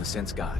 the sense God.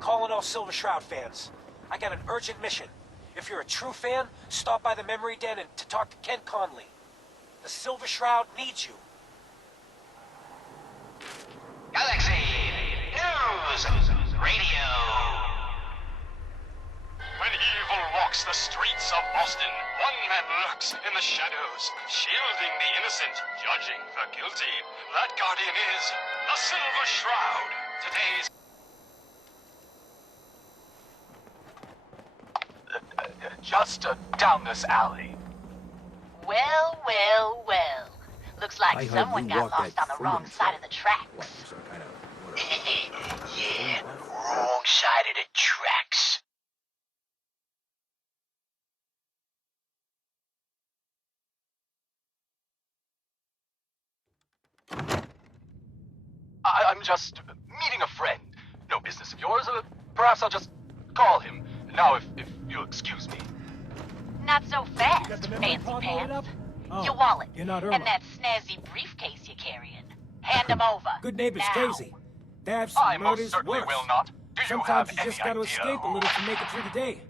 Calling all Silver Shroud fans. I got an urgent mission. If you're a true fan, stop by the memory den and to talk to Kent Connolly. The Silver Shroud needs you. Galaxy News Radio. When evil walks the streets of Boston, one man lurks in the shadows, shielding the innocent, judging the guilty. That guardian is the Silver Shroud. Today's just down this alley. Well, well, well. Looks I like heard someone you got walked lost that on the freedom wrong side trail. of the tracks. What, some kind of... Yeah, wrong side of the tracks. I'm just meeting a friend. No business of yours. Perhaps I'll just call him. Now, if you'll excuse me. Not so fast, got the memory fancy card loaded up? pants. Oh, Your wallet. you're not and Irma. that snazzy briefcase you're carrying. Hand them over. Goodneighbor's now. crazy. Thefts, I most murders, certainly worse. will not. Do you Sometimes have you just any gotta idea escape a who- little to make it through the day.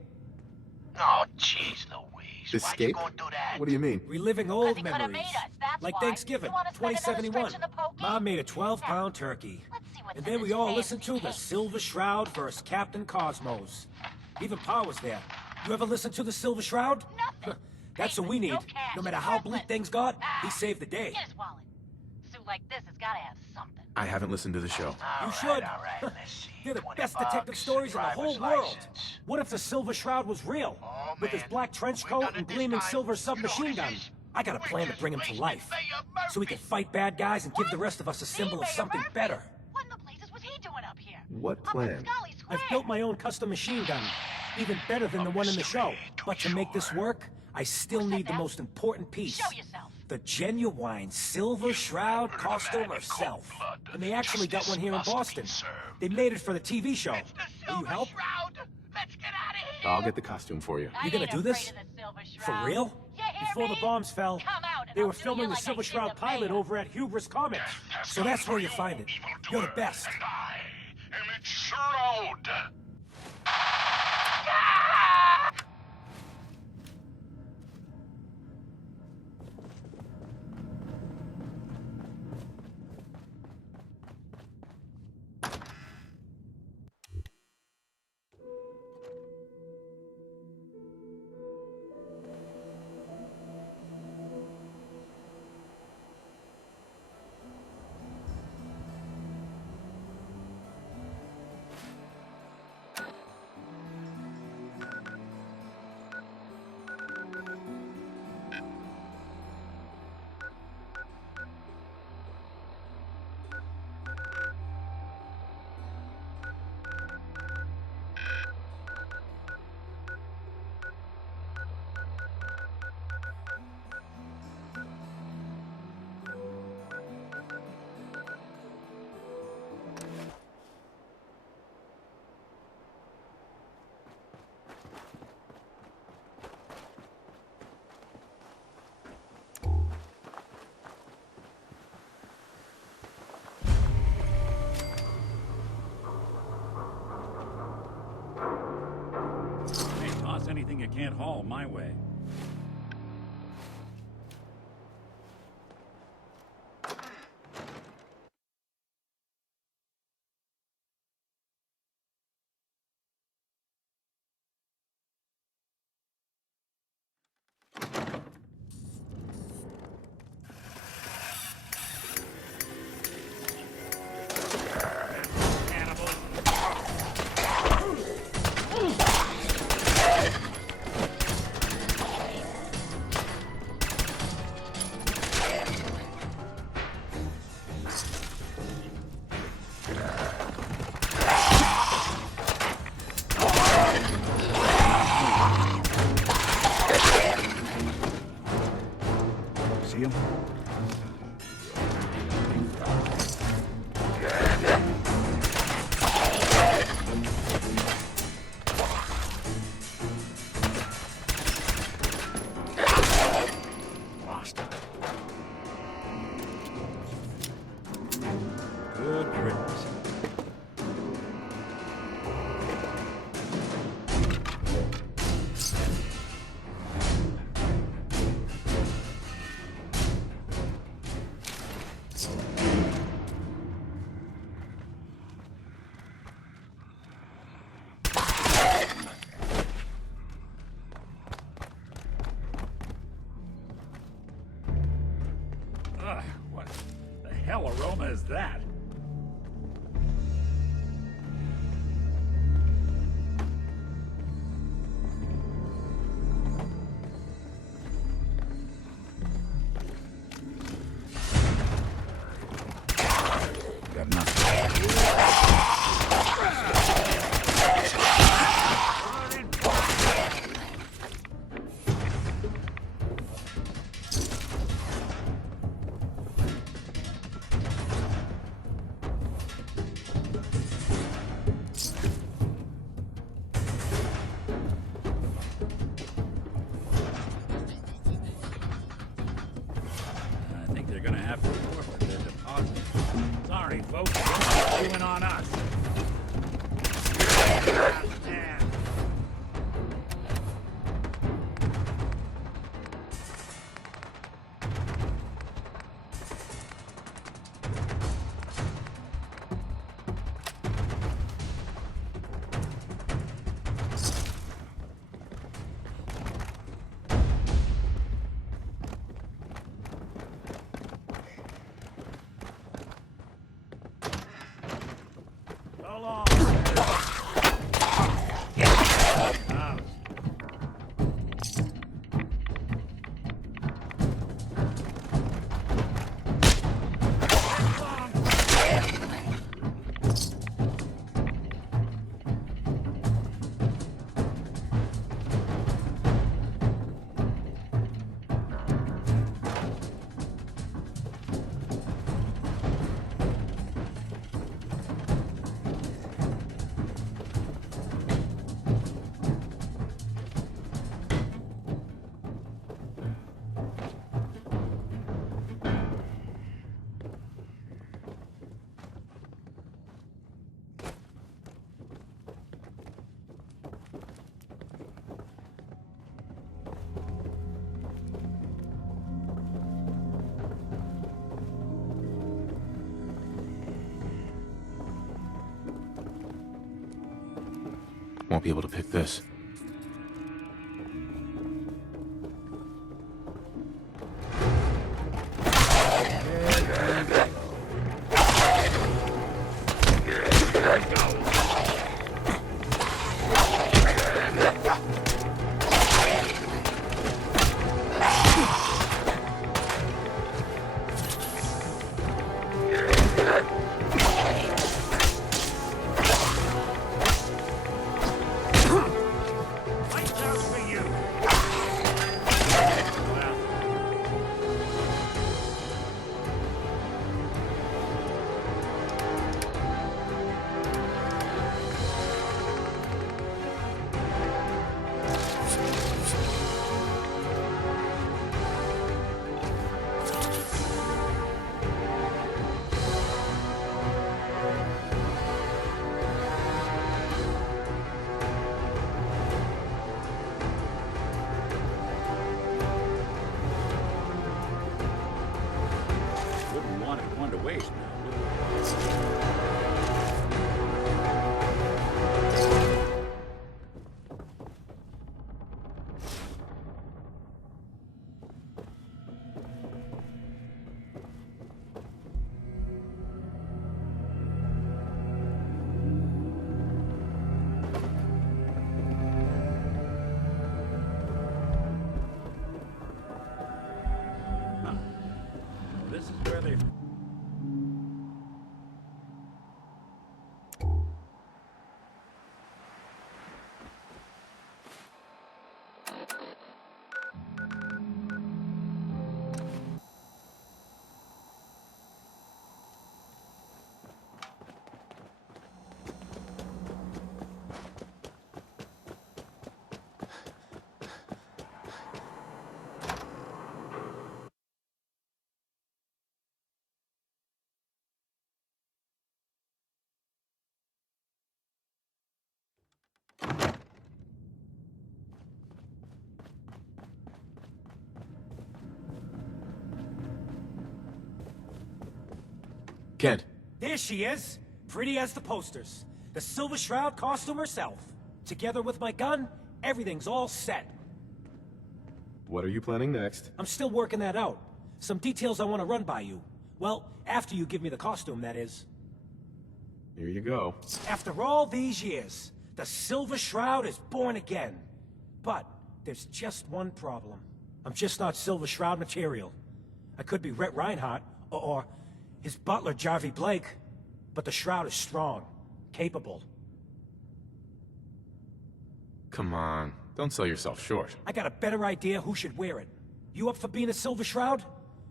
Oh, jeez Louise. Why'd you Escape? go do that? What do you mean? Reliving 'Cause old he coulda memories. made us, that's Like why. Thanksgiving, You wanna spend another 2071. stretch in the pokey? Mom made a 12-pound turkey. Let's see what's And in then we this all fancy listened to the cake. Silver Shroud versus Captain Cosmos. Even Pa was there. You ever listen to the Silver Shroud? Nothing. That's what we need. No cash, No matter how bleak worthless. things got, he Ah, saved the day. Get his wallet. A suit like this has gotta have something. I haven't listened to the show. You should. All right, let's see. They're the 20 best detective bucks, stories in the whole driver's world. license. What if the Silver Shroud was real? Oh, With his man. black trench We've coat done it and this gleaming time. silver You know submachine what gun. it is? I got a We plan to just bring him to raced life. Mayor So we can Murphy. fight bad guys and give the rest of us a symbol of Mayor something Murphy? better. What in the blazes was he doing up here? What Up in plan? Scully Square. I've built my own custom machine gun, even better than the one in the show. But to make this work, I still Who said need the that? most important piece. Show yourself. The genuine Silver Shroud costume herself. And they actually got one here in Boston. They made it for the TV show. It's the Will you Silver help? Shroud. Let's get out of here. I'll get the costume for you. I You gonna ain't do afraid this? of the Silver For Shroud. real? You hear Before the me? bombs fell, Come out and they I'll were do filming you the like I Silver did Shroud the pilot mayor. over at Hubris Comics. So that's where you find it. You're the best. and I am its shroud. Hey, toss anything you can't haul my way. that? Got nothing. I think they're gonna have to forfeit their deposit. Sorry, folks, it's doing on us. Man. So long. House. Won't be able to pick this. Lights out for you. Well, wouldn't want it going to waste now, would we? Huh. This is where they... Kent, There she is, pretty as the posters. The Silver Shroud costume herself. Together with my gun, everything's all set. What are you planning next? I'm still working that out. Some details I want to run by you. Well, after you give me the costume, that is. Here you go. After all these years, the Silver Shroud is born again. But there's just one problem. I'm just not Silver Shroud material. I could be Rhett Reinhardt, or his butler, Jarvie Blake. But the Shroud is strong, capable. Come on. Don't sell yourself short. I got a better idea who should wear it. You up for being a Silver Shroud?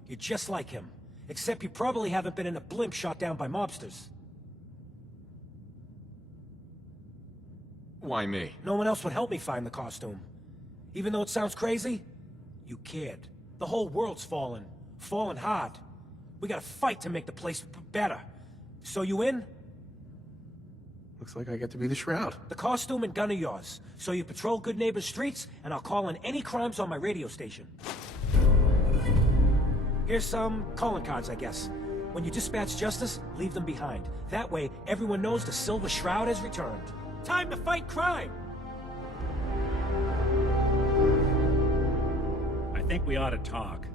You're just like him. Except you probably haven't been in a blimp shot down by mobsters. Why me? No one else would help me find the costume. Even though it sounds crazy, you cared. The whole world's fallen. Fallen hard. We gotta fight to make the place better. So you in? Looks like I get to be the Shroud. The costume and gun are yours. So you patrol Goodneighbor's streets, and I'll call in any crimes on my radio station. Here's some calling cards, I guess. When you dispatch justice, leave them behind. That way, everyone knows the Silver Shroud has returned. Time to fight crime! I think we ought to talk.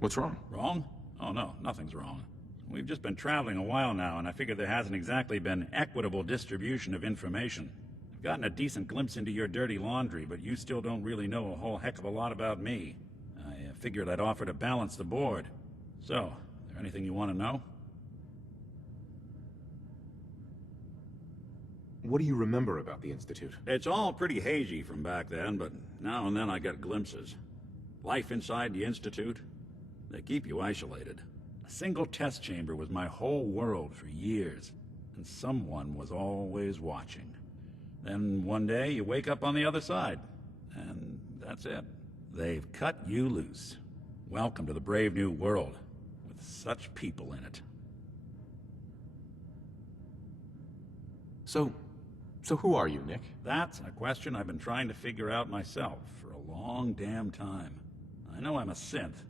What's wrong? Wrong? Oh no, nothing's wrong. We've just been traveling a while now, and I figure there hasn't exactly been equitable distribution of information. I've gotten a decent glimpse into your dirty laundry, but you still don't really know a whole heck of a lot about me. I figured I'd offer to balance the board. So, is there anything you want to know? What do you remember about the Institute? It's all pretty hazy from back then, but now and then I get glimpses. Life inside the Institute, they keep you isolated. A single test chamber was my whole world for years, and someone was always watching. Then one day you wake up on the other side, and that's it. They've cut you loose. Welcome to the brave new world, with such people in it. So who are you, Nick? That's a question I've been trying to figure out myself for a long damn time. I know I'm a synth,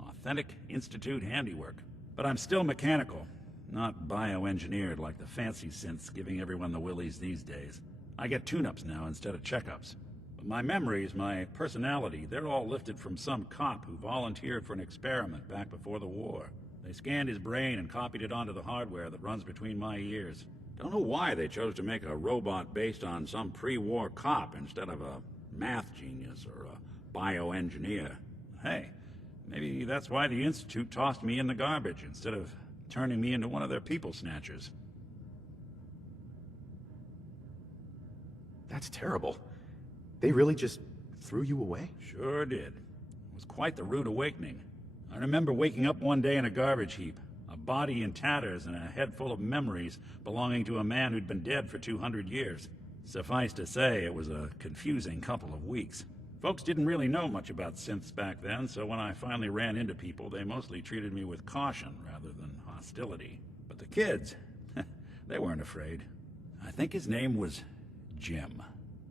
authentic Institute handiwork, but I'm still mechanical, not bioengineered like the fancy synths giving everyone the willies these days. I get tune-ups now instead of checkups. But my memories, my personality, they're all lifted from some cop who volunteered for an experiment back before the war. They scanned his brain and copied it onto the hardware that runs between my ears. Don't know why they chose to make a robot based on some pre-war cop instead of a math genius or a bioengineer. Hey, maybe that's why the Institute tossed me in the garbage instead of turning me into one of their people snatchers. That's terrible. They really just threw you away? Sure did. It was quite the rude awakening. I remember waking up one day in a garbage heap, a body in tatters and a head full of memories belonging to a man who'd been dead for 200 years. Suffice to say, it was a confusing couple of weeks. Folks didn't really know much about synths back then, so when I finally ran into people, they mostly treated me with caution rather than hostility. But the kids, they weren't afraid. I think his name was Jim.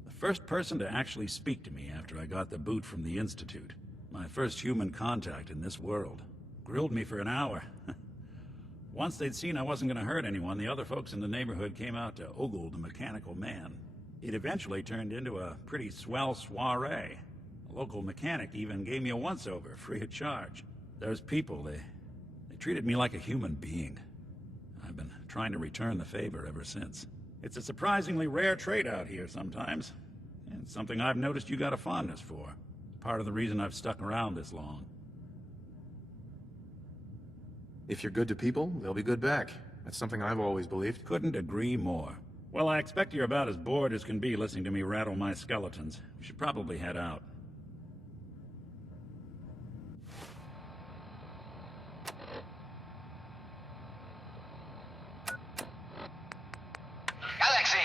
The first person to actually speak to me after I got the boot from the Institute. My first human contact in this world. Grilled me for an hour. Once they'd seen I wasn't going to hurt anyone, the other folks in the neighborhood came out to ogle the mechanical man. It eventually turned into a pretty swell soiree. A local mechanic even gave me a once-over, free of charge. Those people, they treated me like a human being. I've been trying to return the favor ever since. It's a surprisingly rare trait out here sometimes. And something I've noticed you got a fondness for. Part of the reason I've stuck around this long. If you're good to people, they'll be good back. That's something I've always believed. Couldn't agree more. Well, I expect you're about as bored as can be listening to me rattle my skeletons. We should probably head out. Galaxy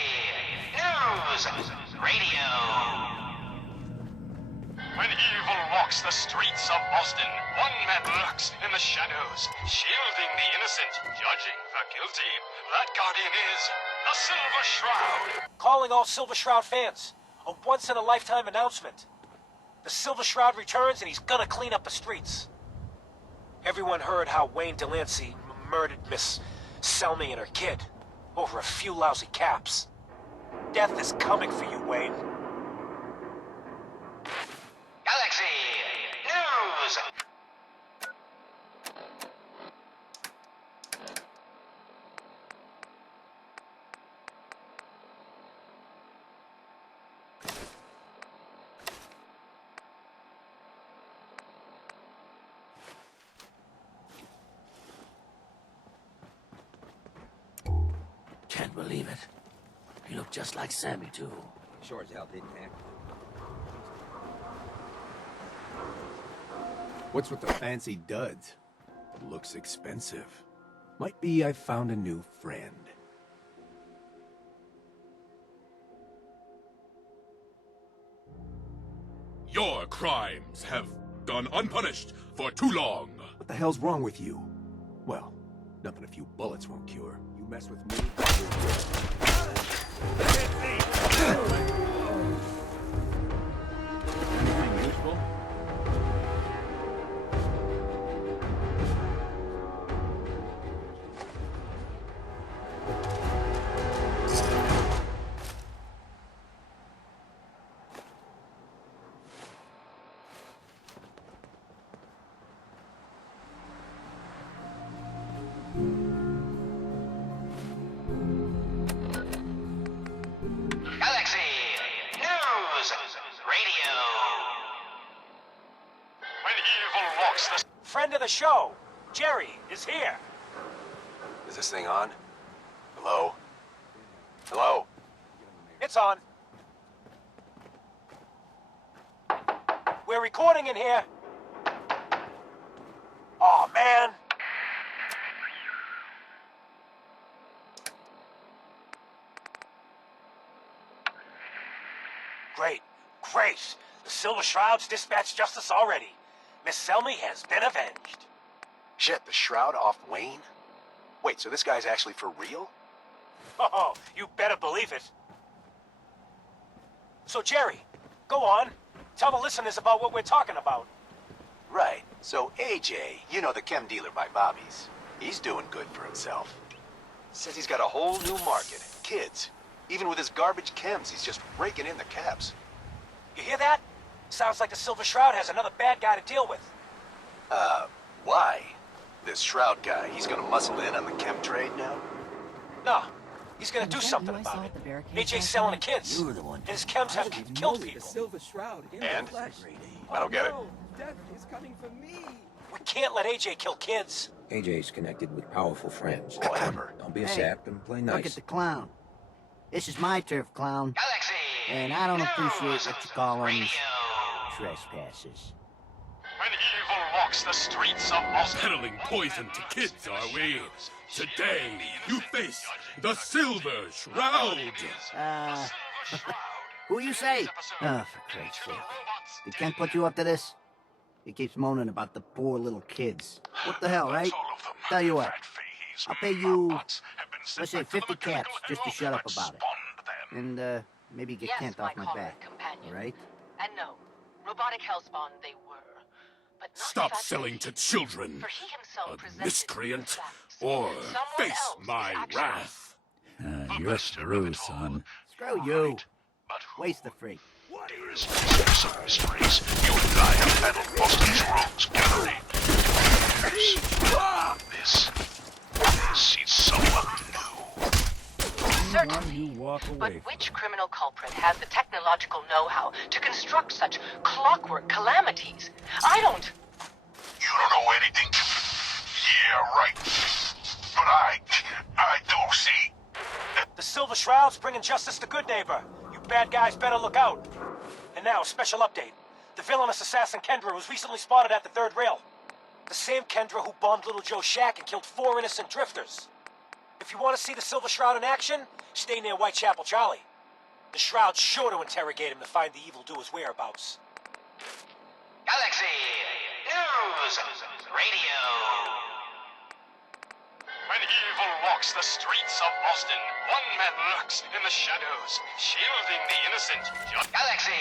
News Radio. When evil walks the streets of Boston, one man lurks in the shadows, shielding the innocent, judging the guilty. That guardian is the Silver Shroud. Calling all Silver Shroud fans. A once-in-a-lifetime announcement. The Silver Shroud returns and he's gonna clean up the streets. Everyone heard how Wayne Delancey murdered Miss Selmy and her kid over a few lousy caps. Death is coming for you, Wayne. Galaxy News. believe it. He looked just like Sammy, too. Sure as hell didn't act. What's with the fancy duds? Looks expensive. Might be I found a new friend. Your crimes have gone unpunished for too long. What the hell's wrong with you? Well, nothing a few bullets won't cure. You mess with me, Anything useful? Galaxy News Radio. When evil walks the Friend of the show, Jerry, is here. Is this thing on? Hello? Hello? It's on. We're recording in here. Aw, man. Great. The Silver Shroud's dispatched justice already. Miss Selmy has been avenged. Shit, the Shroud off Wayne? Wait, so this guy's actually for real? Oh, you better believe it. So, Jerry, go on. Tell the listeners about what we're talking about. Right. So AJ, you know the chem dealer by Bobby's. He's doing good for himself. Says he's got a whole new market. Kids. Even with his garbage chems, he's just raking in the caps. You hear that? Sounds like the Silver Shroud has another bad guy to deal with. Why? This Shroud guy, he's gonna muscle in on the chem trade now? No, he's gonna do something about it. AJ's selling the kids. And his chems have killed people. Silver Shroud in And? the flesh. I don't get it. No, death is coming for me. We can't let AJ kill kids. AJ's connected with powerful friends. Whatever. Don't be a Hey, sap and play Look at nice. the clown. This is my turf, clown. Galaxy And I don't appreciate News what you call them Radio. trespassers. when evil walks the streets of Austin. Peddling poison to kids, are we? Today, you face the Silver Shroud. Who you say? Oh, for Christ's sake. Did Kent put you up to this? He keeps moaning about the poor little kids. What the hell, right? Tell you what, I'll pay you, let's say 50 caps just to shut up about it. And, maybe get Yes, Kent my off my comrade back, companion. all right? And no, robotic hellspawn they were. But not Stop exactly. selling to children, For he himself a presented miscreant, the facts. or Someone face else was my actually- wrath. You're through, son. Screw you. Waste the freak. Some mysteries. You and I have handled Boston's rogues gallery. This is someone new. Certainly. You walk But away. which criminal culprit has the technological know-how to construct such clockwork calamities? I don't. You don't know anything? Yeah, right. But I do, see? The Silver Shroud's bringing justice to Goodneighbor. You bad guys better look out. And now, special update. The villainous assassin Kendra was recently spotted at the third rail. The same Kendra who bombed Little Joe's shack and killed 4 innocent drifters. If you want to see the Silver Shroud in action, stay near Whitechapel Charlie. The Shroud's sure to interrogate him to find the evildoer's whereabouts. Galaxy News Radio. When evil walks the streets of Austin, one man lurks in the shadows, shielding the innocent. Galaxy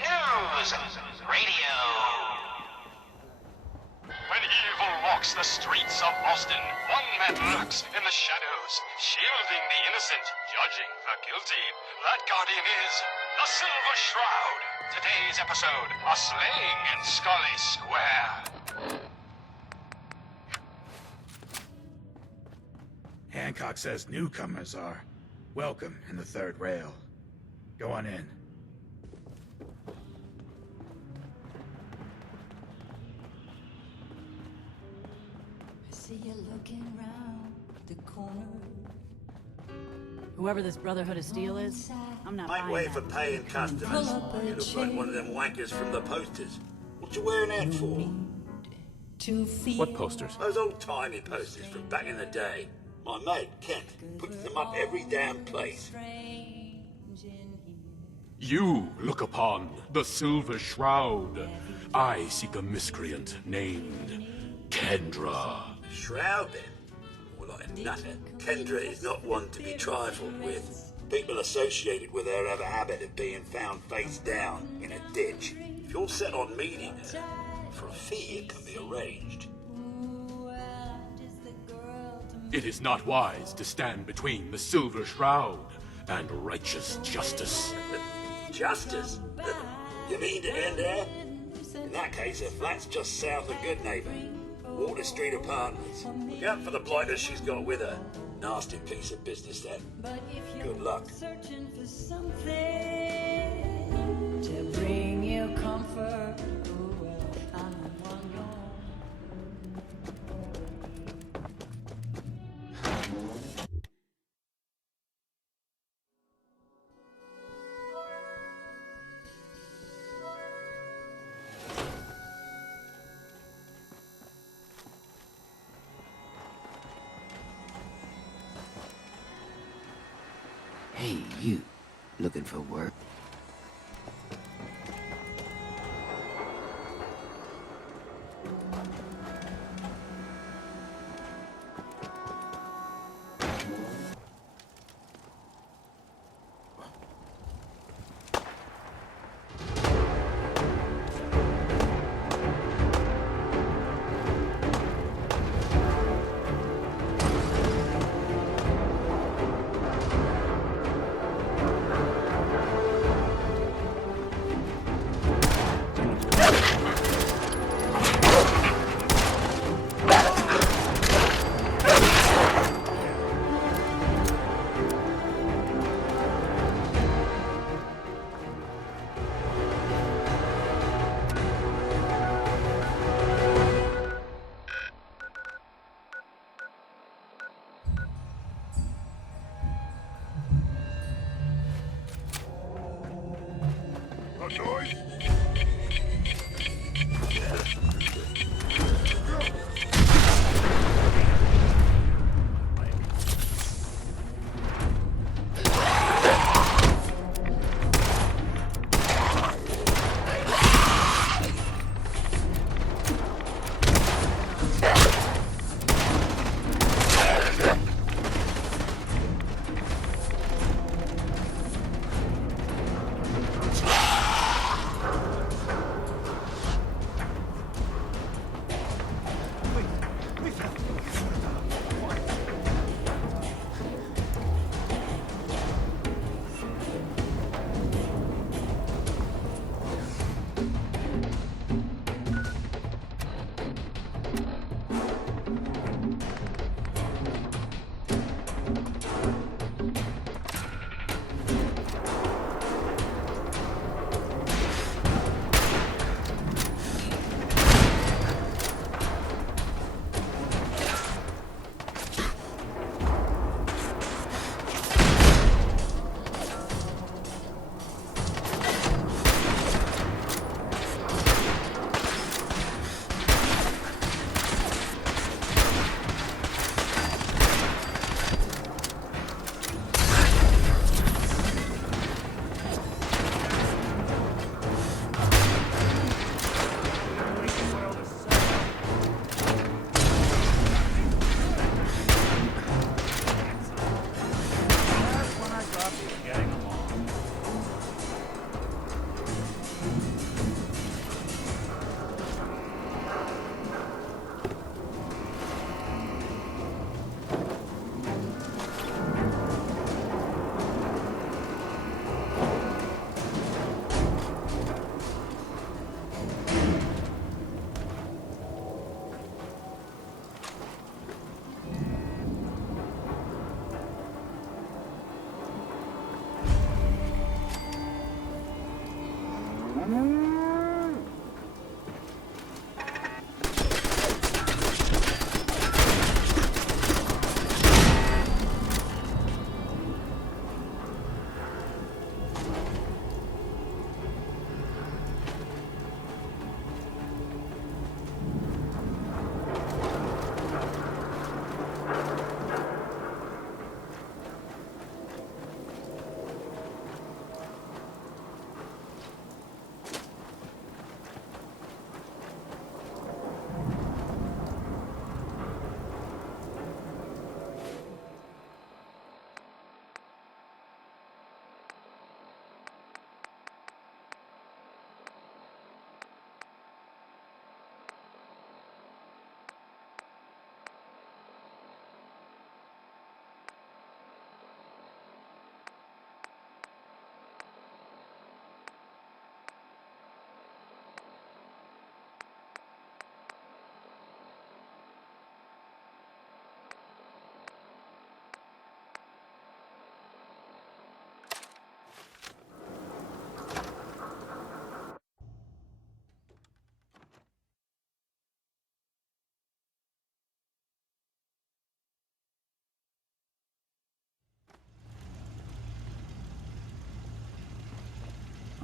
News Radio. When evil walks the streets of Austin, one man lurks in the shadows, shielding the innocent, judging the guilty. That guardian is the Silver Shroud. Today's episode, a slaying in Scully Square. Hancock says newcomers are welcome in the third rail. Go on in. I see you looking round the corner. Whoever this Brotherhood of Steel is, I'm not Make buying way that. for paying customers. You look like one of them wankers from the posters. What you wearing that for? What posters? Those old-timey posters from back in the day. My mate, Kent, puts them up every damn place. You look upon the Silver Shroud. I seek a miscreant named Kendra. Shroud, then? More like a nutter. Kendra is not one to be trifled with. People associated with her have a habit of being found face down in a ditch. If you're set on meeting her, for a fee it can be arranged. It is not wise to stand between the Silver Shroud and righteous justice. Justice? You mean to end her? In that case, her flat's just south of Goodneighbor. Water Street Apartments. Look out for the blighters she's got with her. Nasty piece of business, then. Good luck. Searching for something to bring you comfort. Oh, well, I'm on your own. Hey, you. Looking for work?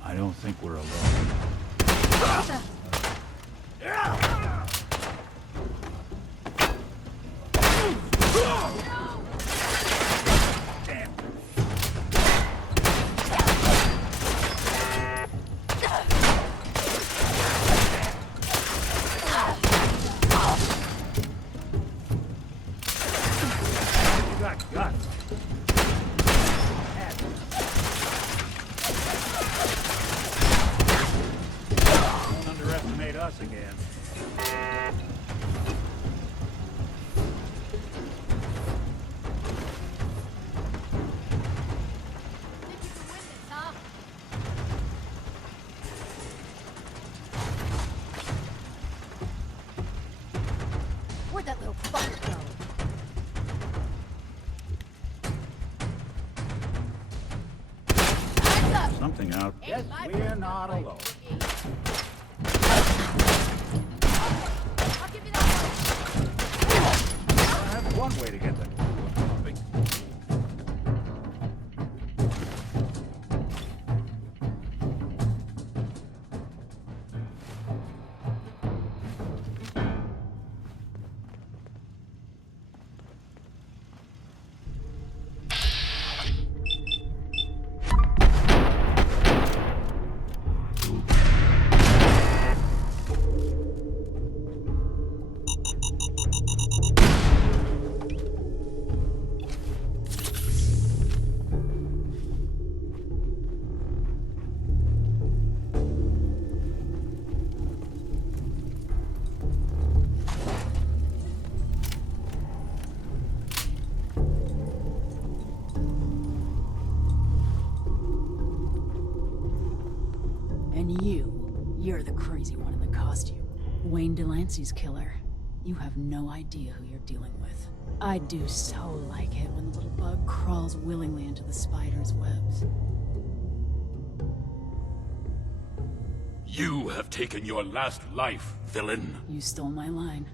I don't think we're alone. Us again. Where'd that little fucker go? Something out. Yes, we're not alone. That's one way to get the pumping. And you're the crazy one in the costume. Wayne Delancey's killer. You have no idea who you're dealing with. I do so like it when the little bug crawls willingly into the spider's webs. You have taken your last life, villain. You stole my line.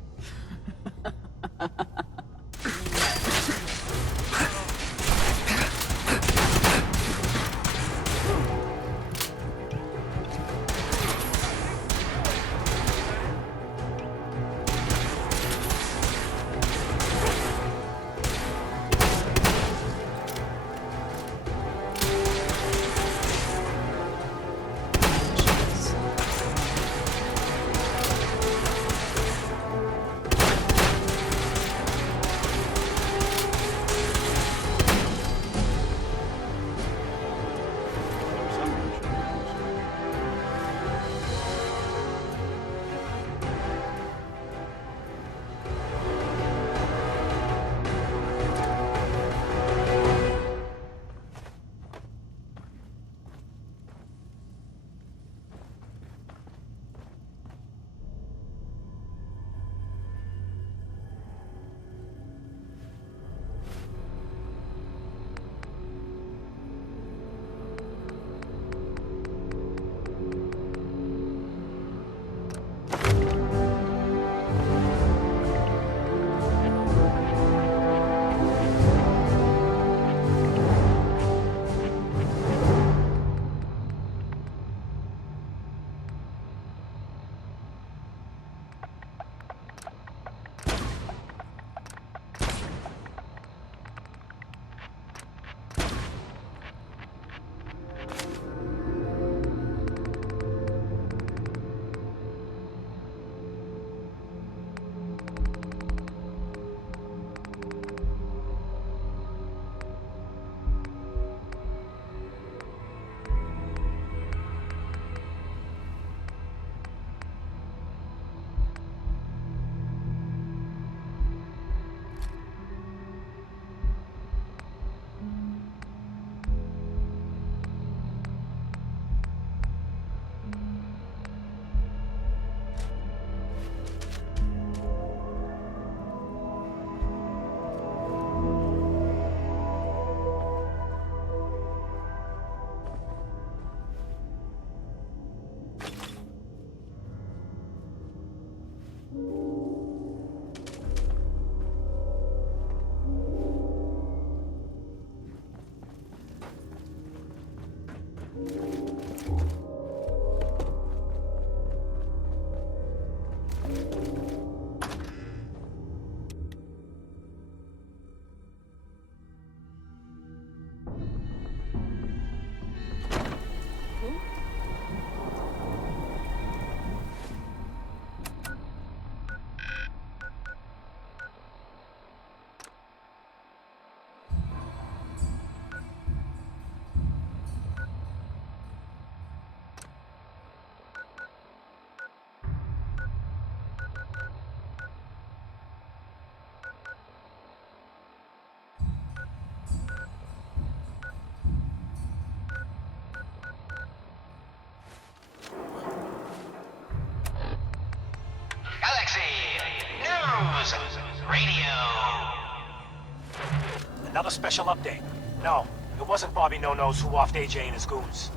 Another special update. No, it wasn't Bobby No-Nos who offed AJ and his goons.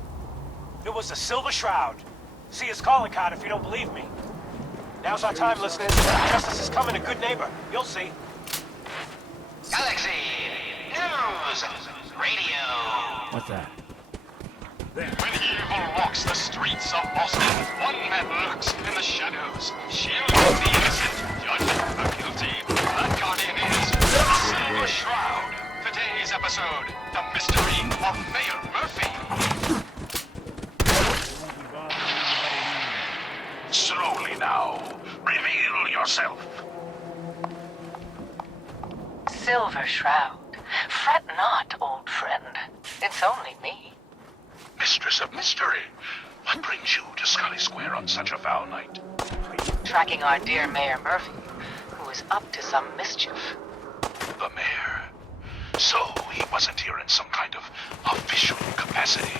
It was the Silver Shroud. See his calling card if you don't believe me. Now's our time, listeners. Justice is coming to Goodneighbor. You'll see. Galaxy News Radio. What's that? When evil walks the streets of Boston, one man lurks in the shadows, shielding the innocent, judging the guilty. That guardian is the Silver Shroud. Today's episode, the mystery of Mayor Murphy. Slowly now. Reveal yourself. Silver Shroud. Fret not, old friend. It's only me. Mistress of Mystery. What brings you to Scully Square on such a foul night? Tracking our dear Mayor Murphy, who is up to some mischief. The mayor. So he wasn't here in some kind of official capacity.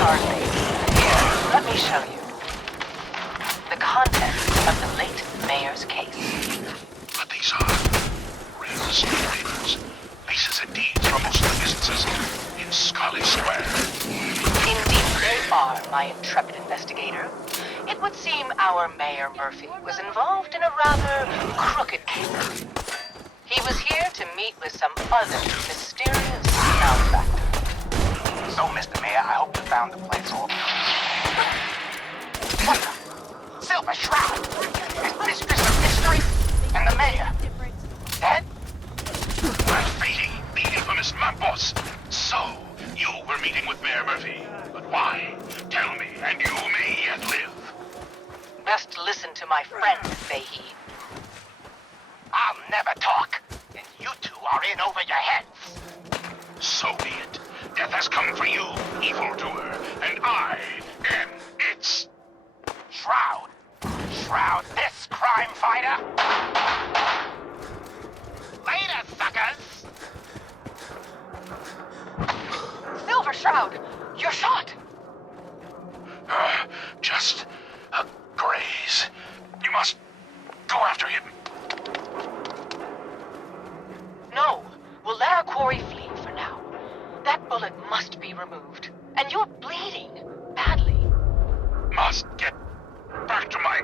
Hardly. Here, let me show you. The contents of the late mayor's case. But these are real estate papers. Leases and deeds for most of the businesses in Scully Square. Indeed they are, my intrepid investigator. It would seem our Mayor Murphy was involved in a rather crooked case. He was here to meet with some other mysterious malefactor. So, Mr. Mayor, I hope you found the place all. What the? Silver Shroud! And Mistress of Mystery? And the Mayor? Dead? Graffiti, the infamous mob boss. So, you were meeting with Mayor Murphy. But why? Tell me, and you may yet live. Best listen to my friend, Fahey. I'll never talk, and you two are in over your heads. So be it. Death has come for you, evildoer, and I am its Shroud. Shroud this crime fighter. Later, suckers. Silver Shroud, you're shot. Just a graze. You must go after him. No, we'll let our quarry flee for now. That bullet must be removed. And you're bleeding badly. Must get back to my...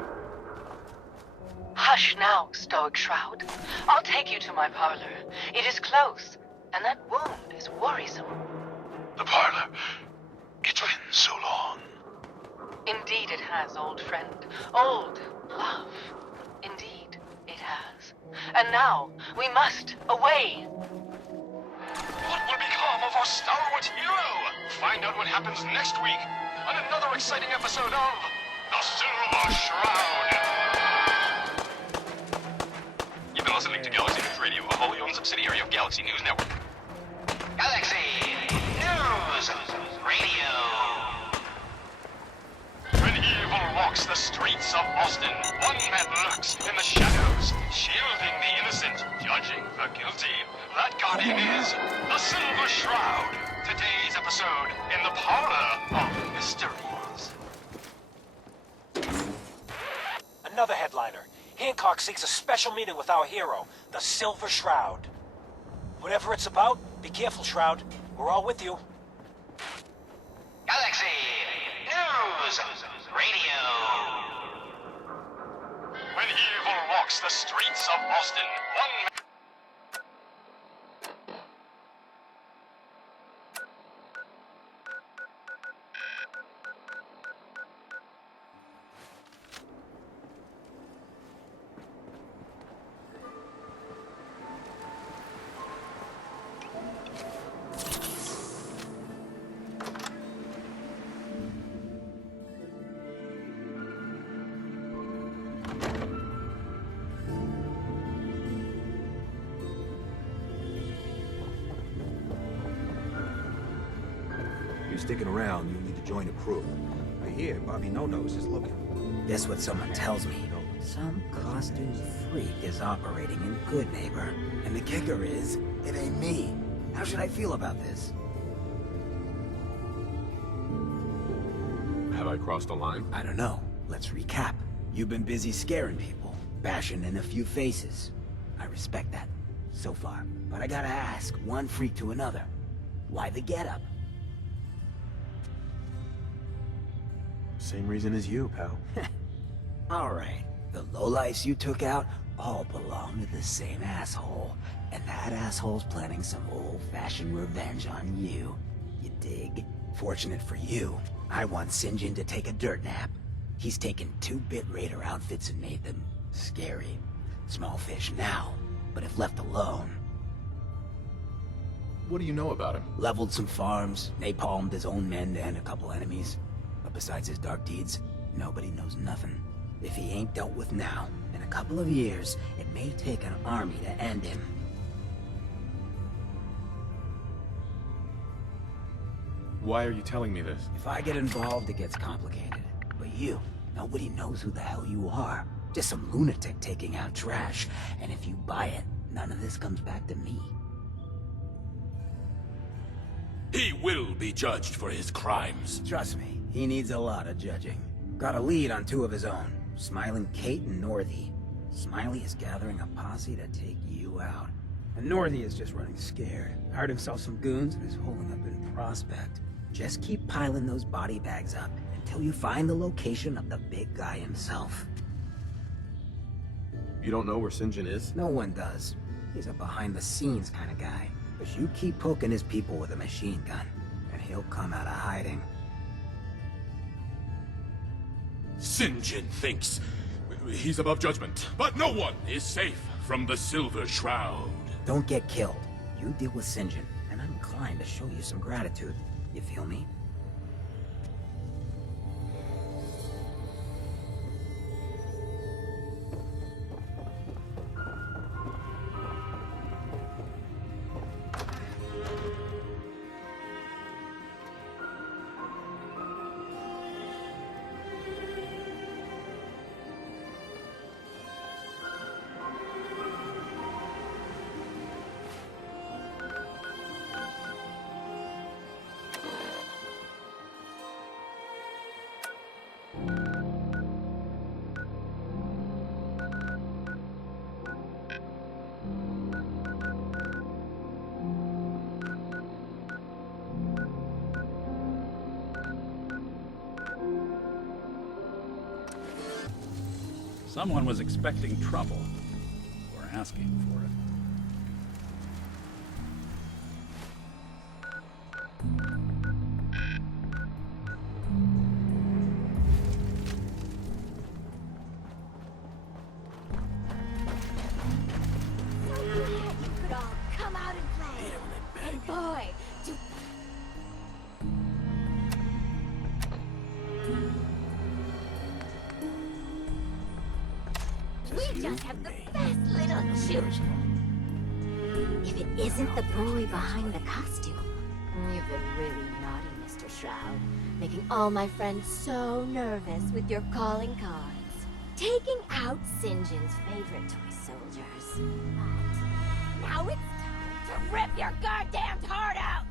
Hush now, Stoic Shroud. I'll take you to my parlor. It is close, and that wound is worrisome. The parlor. It's been so long. Indeed it has, old friend. Old love. Indeed it has. And now, we must away. What will become of our stalwart hero? Find out what happens next week on another exciting episode of The Silver Shroud. You've been listening to Galaxy News Radio, a wholly owned subsidiary of Galaxy News Network. Galaxy News Radio. When evil walks the streets of Boston, one man lurks in the shadows, shielding the innocent, judging the guilty. That guardian is the Silver Shroud. Today's episode in the parlor of mysteries. Another headliner. Hancock seeks a special meeting with our hero, the Silver Shroud. Whatever it's about, be careful, Shroud. We're all with you. Galaxy News Radio. When evil walks the streets of Boston, one man... You're sticking around, you need to join the crew. I hear Bobby No-Nos is looking. Guess what someone tells me? Some costumed freak is operating in Goodneighbor. And the kicker is, it ain't me. How should I feel about this? Have I crossed the line? I don't know. Let's recap. You've been busy scaring people, bashing in a few faces. I respect that. so far. But I gotta ask, one freak to another. Why the getup? Same reason as you, pal. Alright, the lowlifes you took out all belong to the same asshole. And that asshole's planning some old-fashioned revenge on you. You dig? Fortunate for you, I want St. John to take a dirt nap. He's taken 2-bit raider outfits and made them scary. Small fish now, but if left alone... What do you know about him? Leveled some farms, napalmed his own men and a couple enemies. But besides his dark deeds, nobody knows nothing. If he ain't dealt with now, in a couple of years, it may take an army to end him. Why are you telling me this? If I get involved, it gets complicated. But you, nobody knows who the hell you are. Just some lunatic taking out trash. And if you buy it, none of this comes back to me. He will be judged for his crimes. Trust me, he needs a lot of judging. Got a lead on 2 of his own, Smiling Kate and Northy. Smiley is gathering a posse to take you out. And Northy is just running scared. Hired himself some goons and is holding up in Prospect. Just keep piling those body bags up until you find the location of the big guy himself. You don't know where St. John is? No one does. He's a behind-the-scenes kind of guy. But you keep poking his people with a machine gun, and he'll come out of hiding. St. John thinks he's above judgment, but no one is safe from the Silver Shroud. Don't get killed. You deal with St. John, and I'm inclined to show you some gratitude. You feel me? Someone was expecting trouble, or asking for it. You could all come out and play. And boy, do... We just have the best little shoot. If it isn't the boy behind the costume. You've been really naughty, Mr. Shroud. Making all my friends so nervous with your calling cards. Taking out St. John's favorite toy soldiers. But now it's time to rip your goddamn heart out!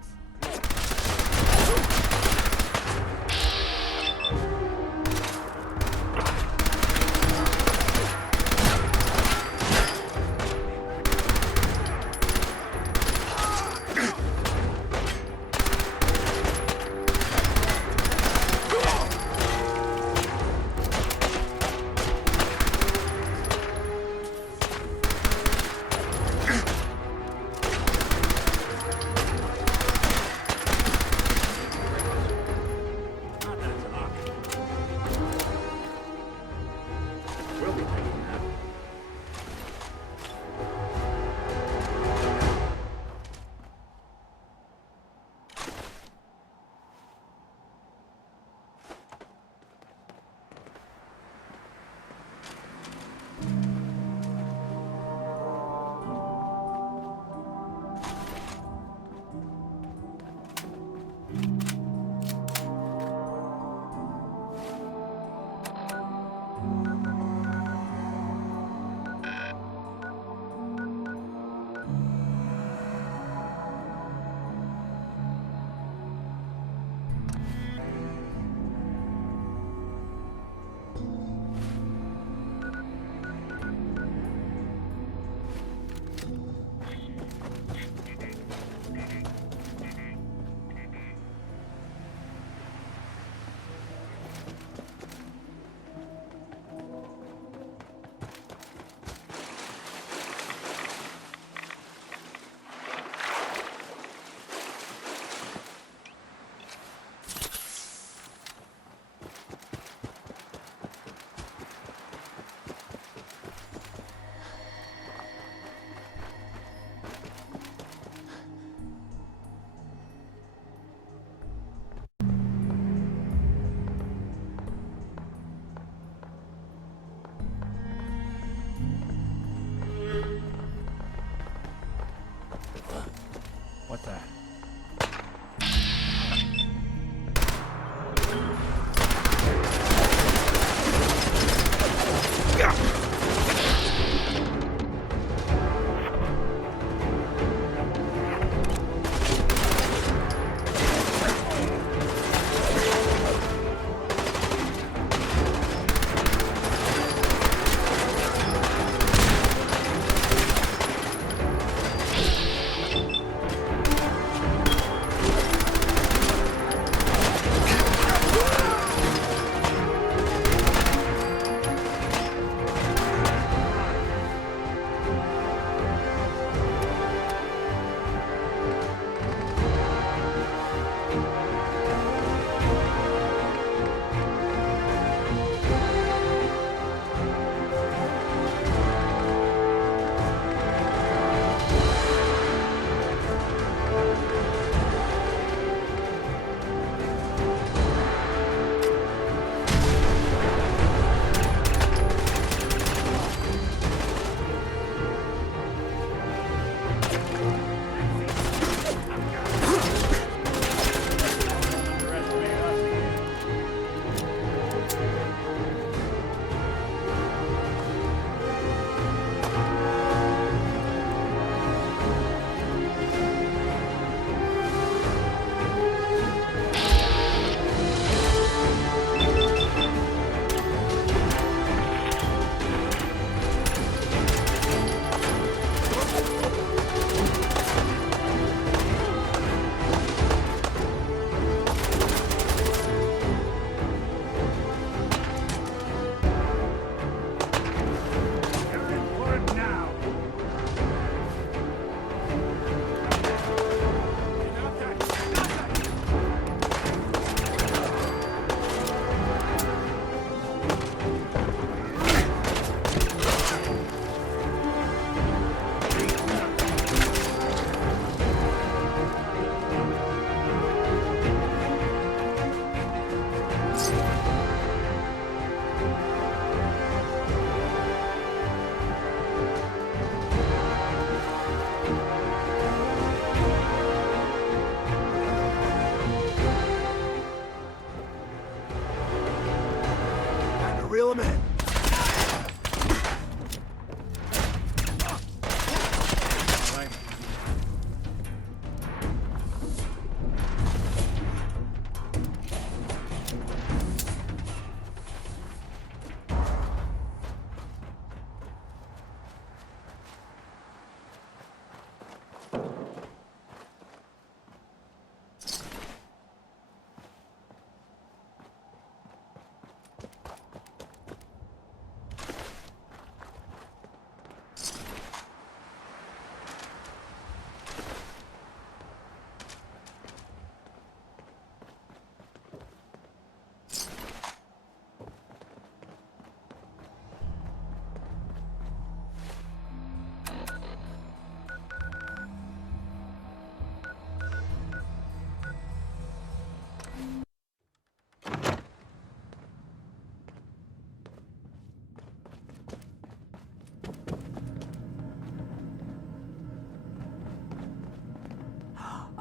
him in.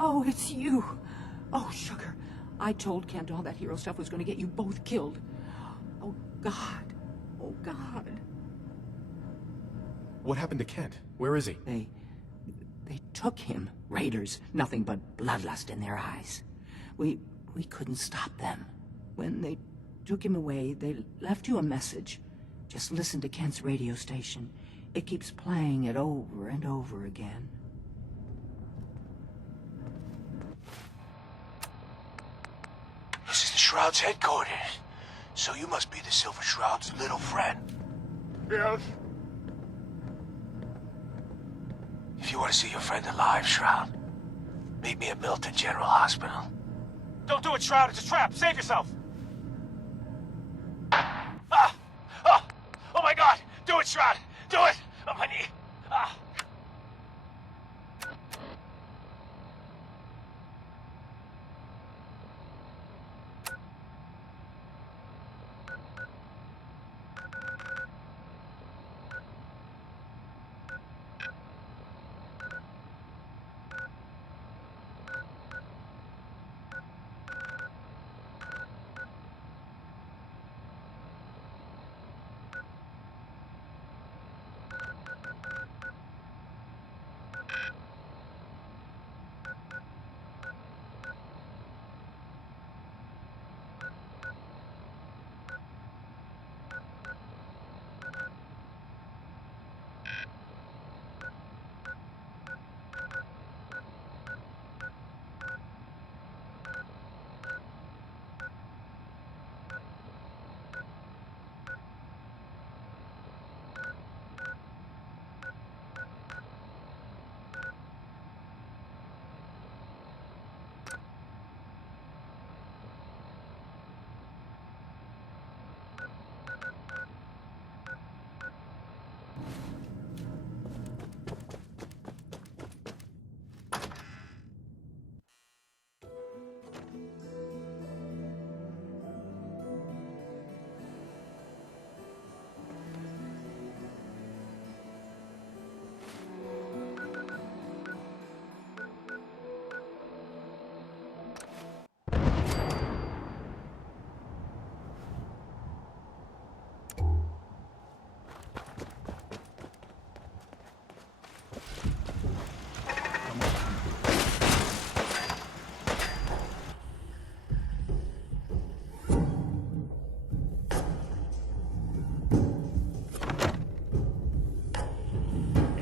Oh, it's you. Oh, sugar. I told Kent all that hero stuff was going to get you both killed. Oh, God. Oh, God. What happened to Kent? Where is he? They took him. Raiders. Nothing but bloodlust in their eyes. We couldn't stop them. When they took him away, they left you a message. Just listen to Kent's radio station. It keeps playing it over and over again. This is the Shroud's headquarters. So you must be the Silver Shroud's little friend. Yes. If you want to see your friend alive, Shroud, meet me at Milton General Hospital. Don't do it, Shroud. It's a trap. Save yourself. Ah! Oh! Oh my God! Do it, Shroud! Do it! On my knee. Ah!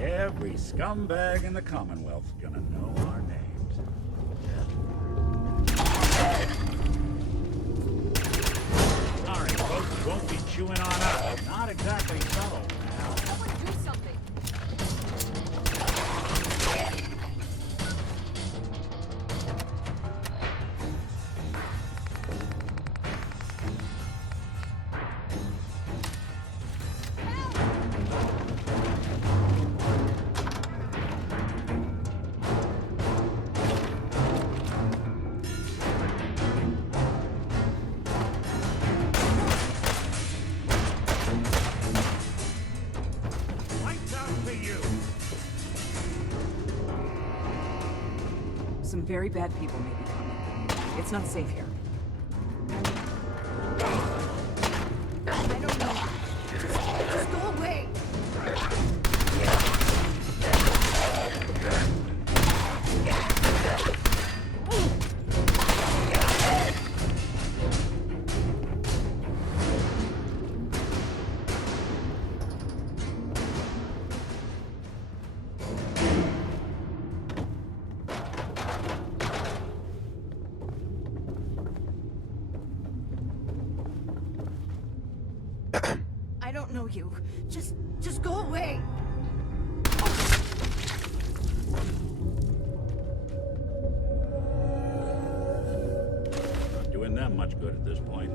Every scumbag in the Commonwealth's gonna know our names. Sorry, folks, won't be chewing on us. Not exactly subtle, now. Someone do something. Some very bad people may be coming. It's not safe here. I don't know. I don't know you. Just go away. Not doing them much good at this point.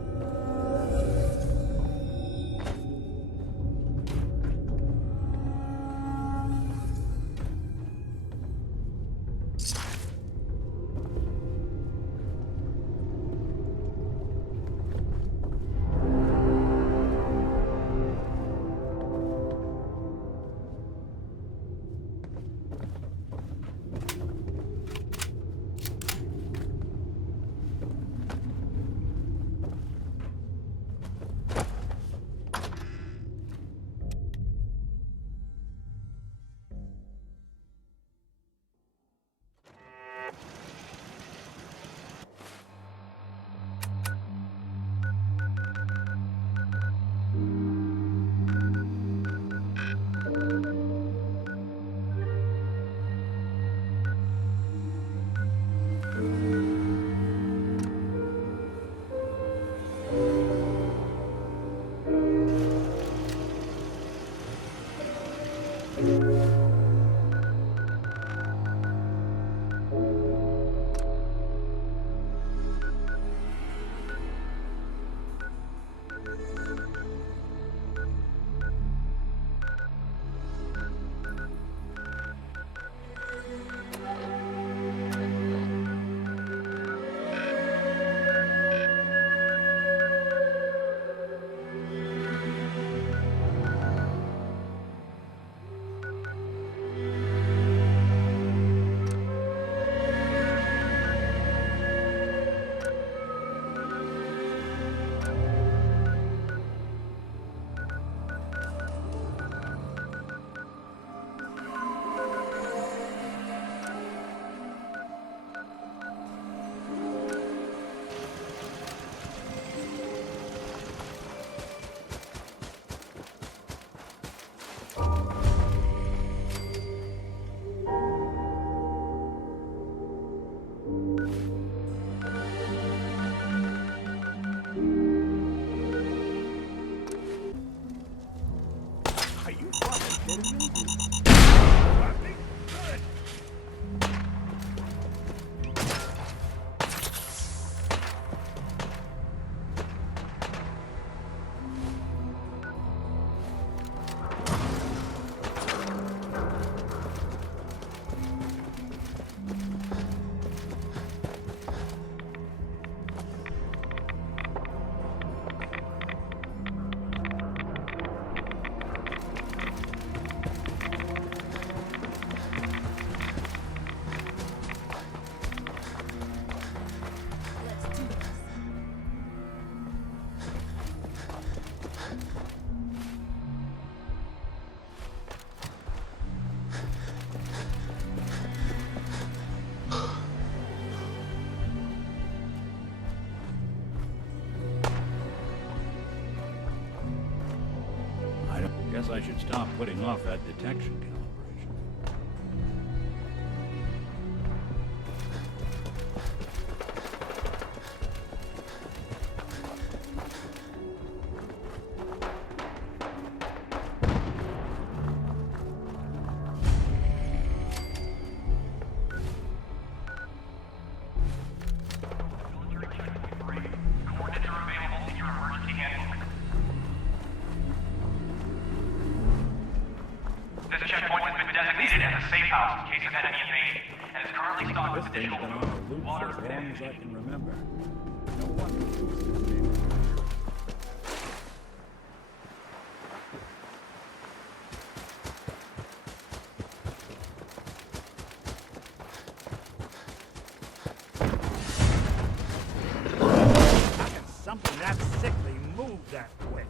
Guess I should stop putting off that detection calibration. This checkpoint has been designated as a safe house in case of enemy invasion, and is currently stocked with additional food, water, as long as I can remember. No How can something that sickly move that quick?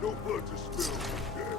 No blood to spill, Dad.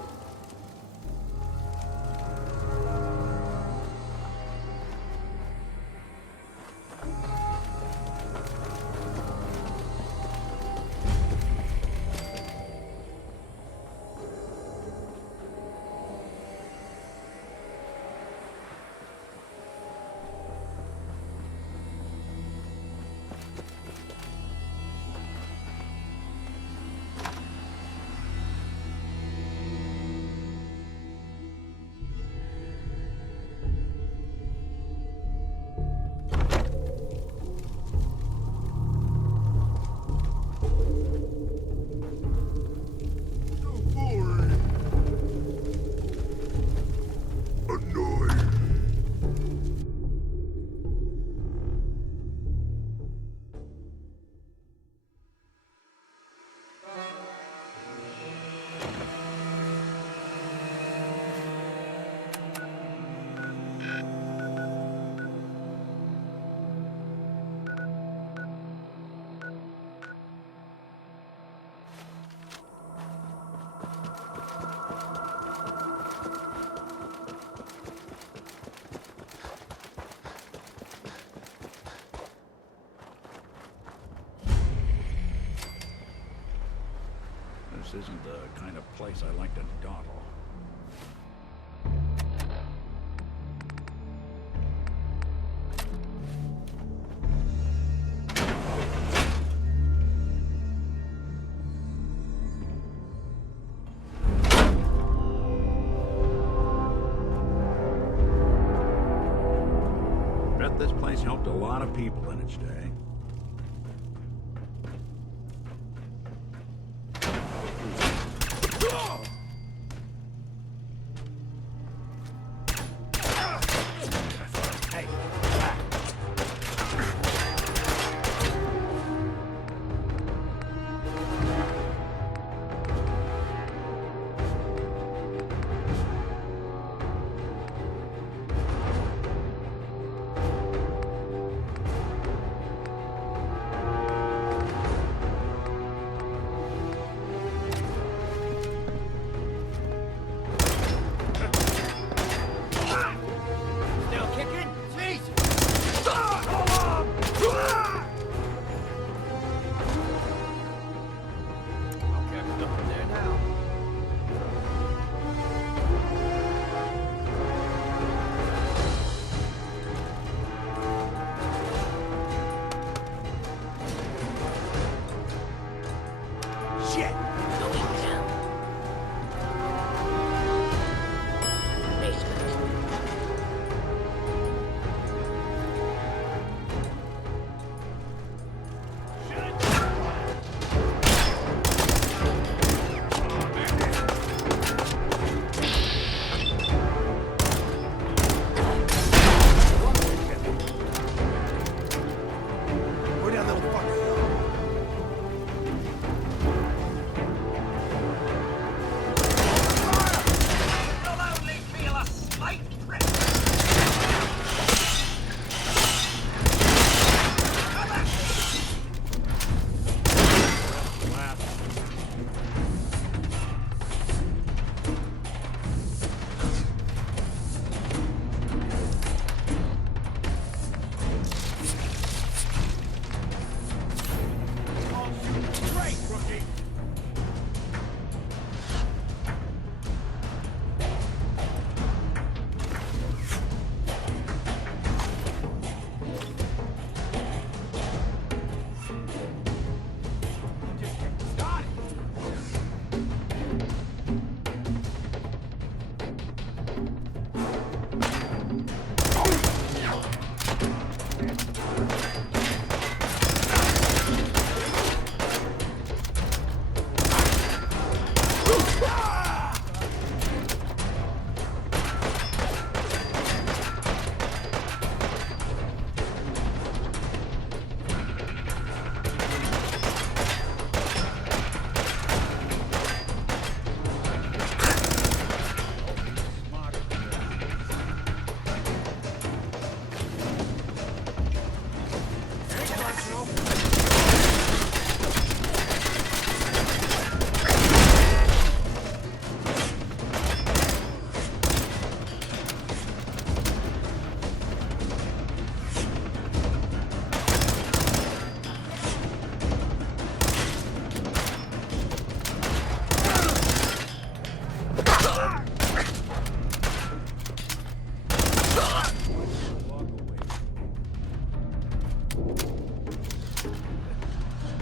This isn't the kind of place I like to dawdle. Bet this place helped a lot of people in its day.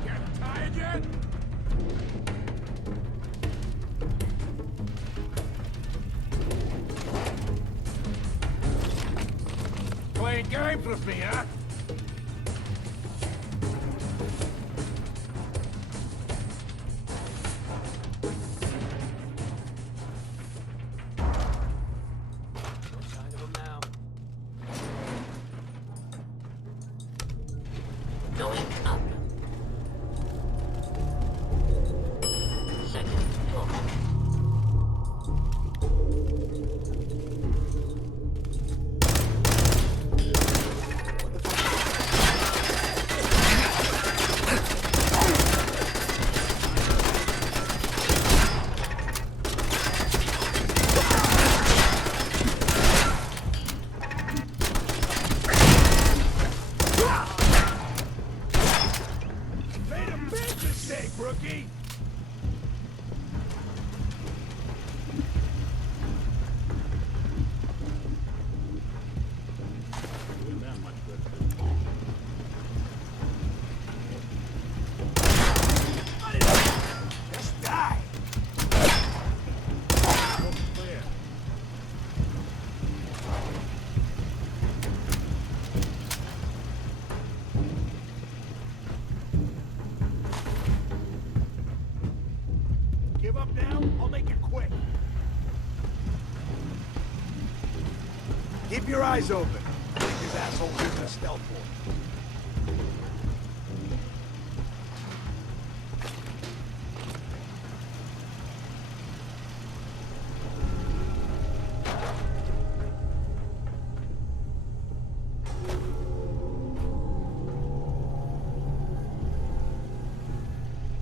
Getting tired yet? Playing games with me, huh? Going up. Second floor. Made a big mistake, rookie! Doing that much good. Just die! Clear. Give up now? I'll make it quick. Keep your eyes open. I think this asshole's using a stealth board.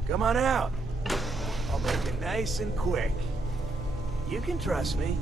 Come on out. I'll make it nice and quick. You can trust me.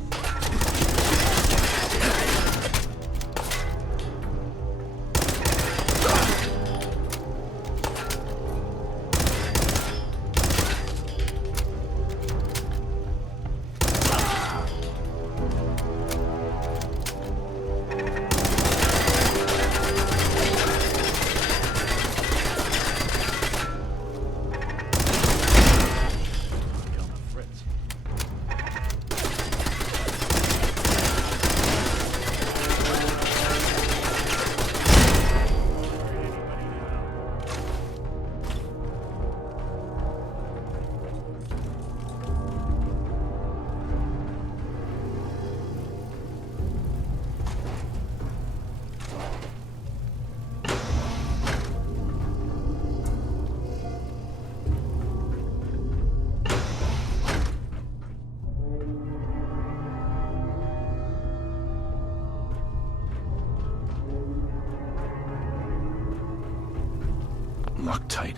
Locked tight.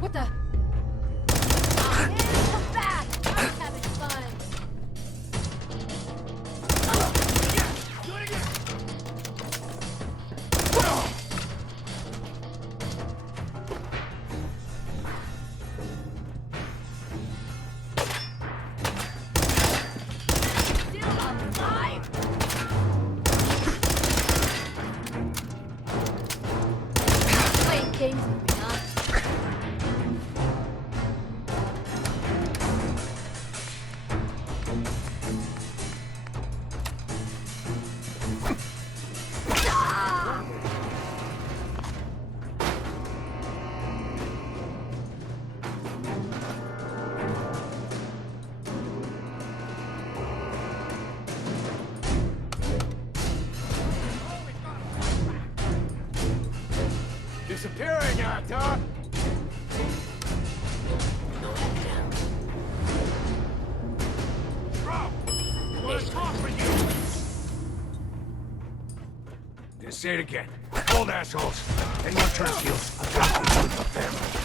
What the? Oh, man, come back! I was having fun. Do it again! Still alive? Playing games with me, huh? Disappearing, Hancock! Bro! Wanna talk with you? Just say it again. Old assholes. Anyone try to steal? I've got to with my family.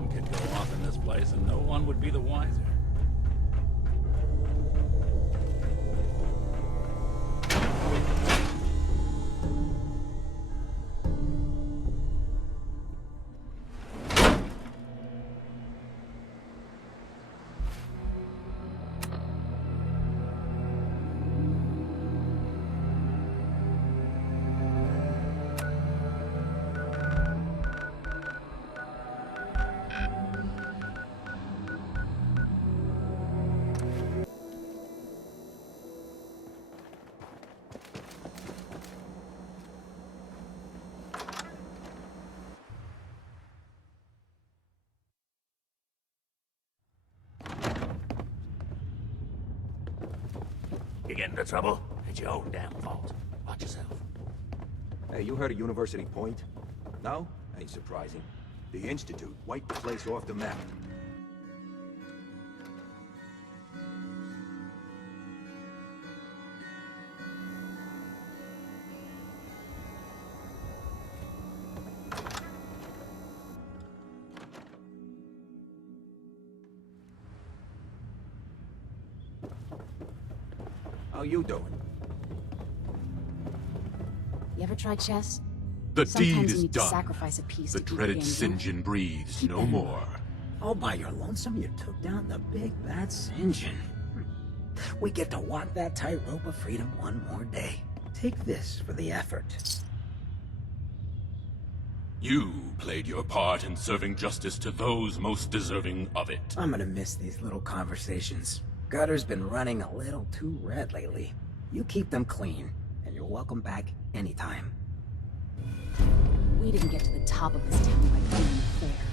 bomb could go off in this place and no one would be the wiser. You get into trouble? It's your own damn fault. Watch yourself. Hey, you heard of University Point? No? Ain't surprising. The Institute wiped the place off the map. How you doing? You ever tried chess? The Sometimes deed you is need to done. sacrifice a piece The to keep dreaded the game St. John breathes no more. All by your lonesome, you took down the big bad St. John. We get to walk that tightrope of freedom one more day. Take this for the effort. You played your part in serving justice to those most deserving of it. I'm gonna miss these little conversations. Gutter's been running a little too red lately. You keep them clean, and you're welcome back anytime. We didn't get to the top of this town by being fair.